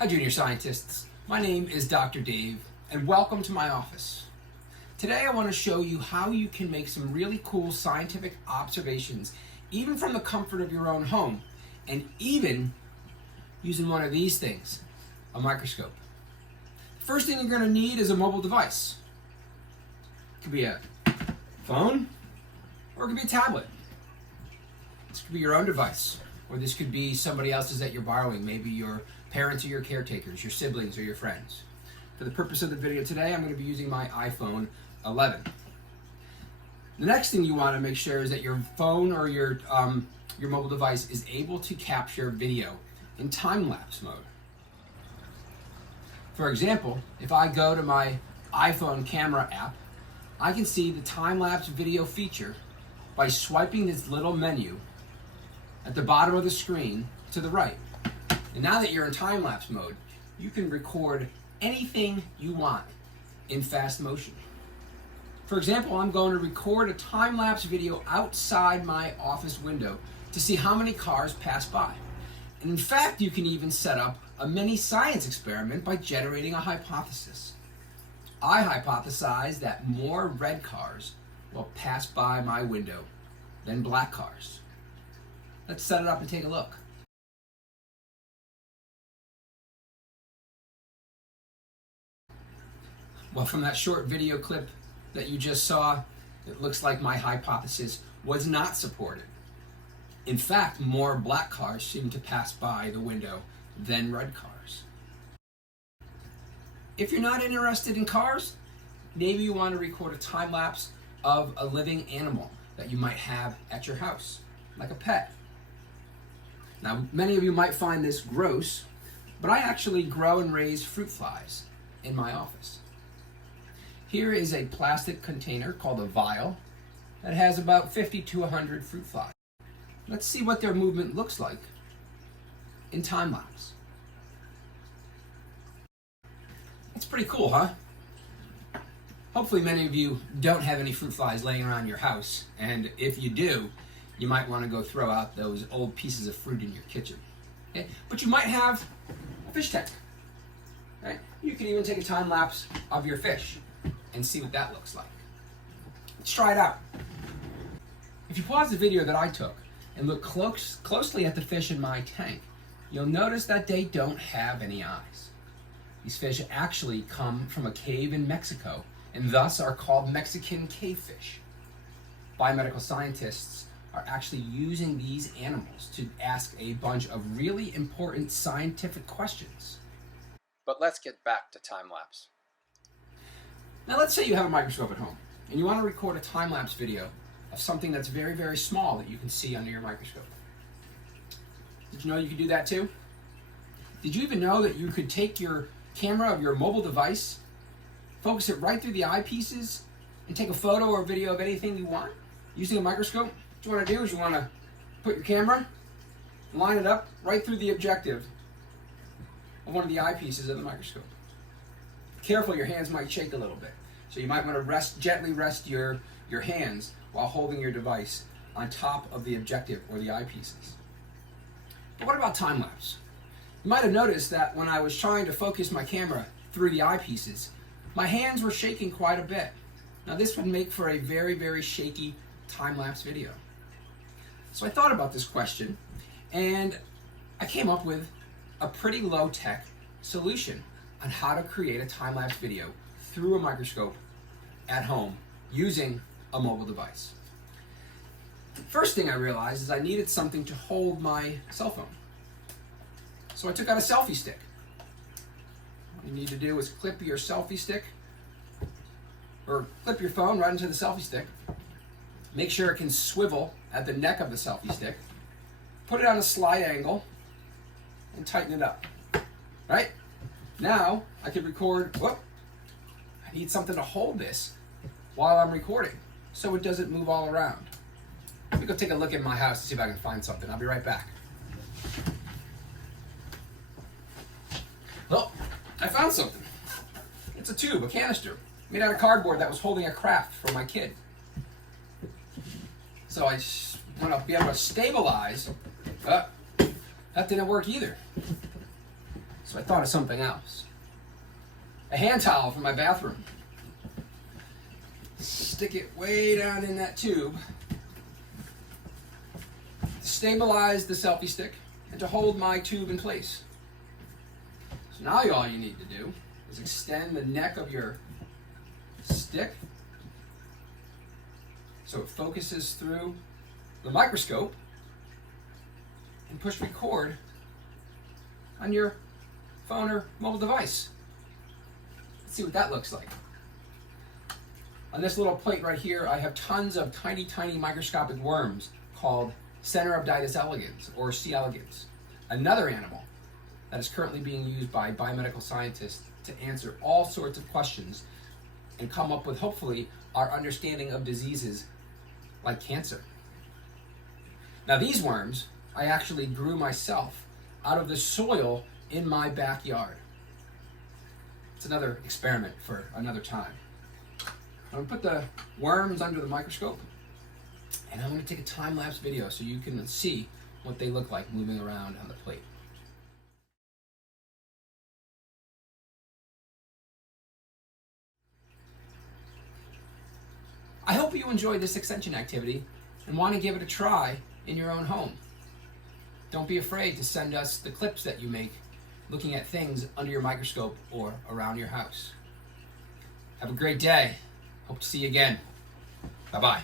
Hi junior scientists, my name is Dr. Dave and welcome to my office. Today I want to show you how you can make some really cool scientific observations even from the comfort of your own home and even using one of these things, a microscope. First thing you're going to need is a mobile device. It could be a phone or it could be a tablet. This could be your own device, or this could be somebody else's that you're borrowing, maybe your parents or your caretakers, your siblings or your friends. For the purpose of the video today, I'm going to be using my iPhone 11. The next thing you want to make sure is that your phone or your mobile device is able to capture video in time-lapse mode. For example, if I go to my iPhone camera app, I can see the time-lapse video feature by swiping this little menu at the bottom of the screen to the right. And now that you're in time-lapse mode, you can record anything you want in fast motion. For example, I'm going to record a time-lapse video outside my office window to see how many cars pass by. And in fact, you can even set up a mini science experiment by generating a hypothesis. I hypothesize that more red cars will pass by my window than black cars. Let's set it up and take a look. Well, from that short video clip that you just saw, it looks like my hypothesis was not supported. In fact, more black cars seem to pass by the window than red cars. If you're not interested in cars, maybe you want to record a time lapse of a living animal that you might have at your house, like a pet. Now, many of you might find this gross, but I actually grow and raise fruit flies in my office. Here is a plastic container called a vial that has about 50 to 100 fruit flies. Let's see what their movement looks like in time lapse. It's pretty cool, huh? Hopefully many of you don't have any fruit flies laying around your house, and if you do, you might want to go throw out those old pieces of fruit in your kitchen. Okay? But you might have a fish tank. Right? You can even take a time lapse of your fish and see what that looks like. Let's try it out. If you pause the video that I took and look closely at the fish in my tank, you'll notice that they don't have any eyes. These fish actually come from a cave in Mexico and thus are called Mexican cavefish. Biomedical scientists are actually using these animals to ask a bunch of really important scientific questions. But let's get back to time-lapse. Now let's say you have a microscope at home and you want to record a time-lapse video of something that's very, very small that you can see under your microscope. Did you know you could do that too? Did you even know that you could take your camera of your mobile device, focus it right through the eyepieces, and take a photo or video of anything you want using a microscope? What you want to do is you want to put your camera, line it up right through the objective of one of the eyepieces of the microscope. Careful, your hands might shake a little bit. So you might want to gently rest your hands while holding your device on top of the objective or the eyepieces. But what about time-lapse? You might have noticed that when I was trying to focus my camera through the eyepieces, my hands were shaking quite a bit. Now this would make for a very, very shaky time-lapse video. So I thought about this question and I came up with a pretty low-tech solution on how to create a time-lapse video through a microscope at home using a mobile device. First thing I realized is I needed something to hold my cell phone. So I took out a selfie stick. What you need to do is clip your selfie stick, or clip your phone right into the selfie stick. Make sure it can swivel at the neck of the selfie stick. Put it on a slight angle and tighten it up. Right? Now I can record, I need something to hold this while I'm recording so it doesn't move all around. Let me go take a look at my house to see if I can find something. I'll be right back. Well, I found something. It's a tube, a canister, made out of cardboard that was holding a craft for my kid. So I want to be able to stabilize. That didn't work either. So I thought of something else. A hand towel from my bathroom. Stick it way down in that tube to stabilize the selfie stick and to hold my tube in place. So now all you need to do is extend the neck of your stick so it focuses through the microscope and push record on your phone or mobile device. Let's see what that looks like. On this little plate right here, I have tons of tiny, tiny microscopic worms called Cenorhabditis elegans, or C. elegans, another animal that is currently being used by biomedical scientists to answer all sorts of questions and come up with, hopefully, our understanding of diseases like cancer. Now these worms, I actually grew myself out of the soil in my backyard. It's another experiment for another time. I'm going to put the worms under the microscope, and I'm going to take a time-lapse video so you can see what they look like moving around on the plate. I hope you enjoyed this extension activity and want to give it a try in your own home. Don't be afraid to send us the clips that you make looking at things under your microscope or around your house. Have a great day. Hope to see you again. Bye-bye.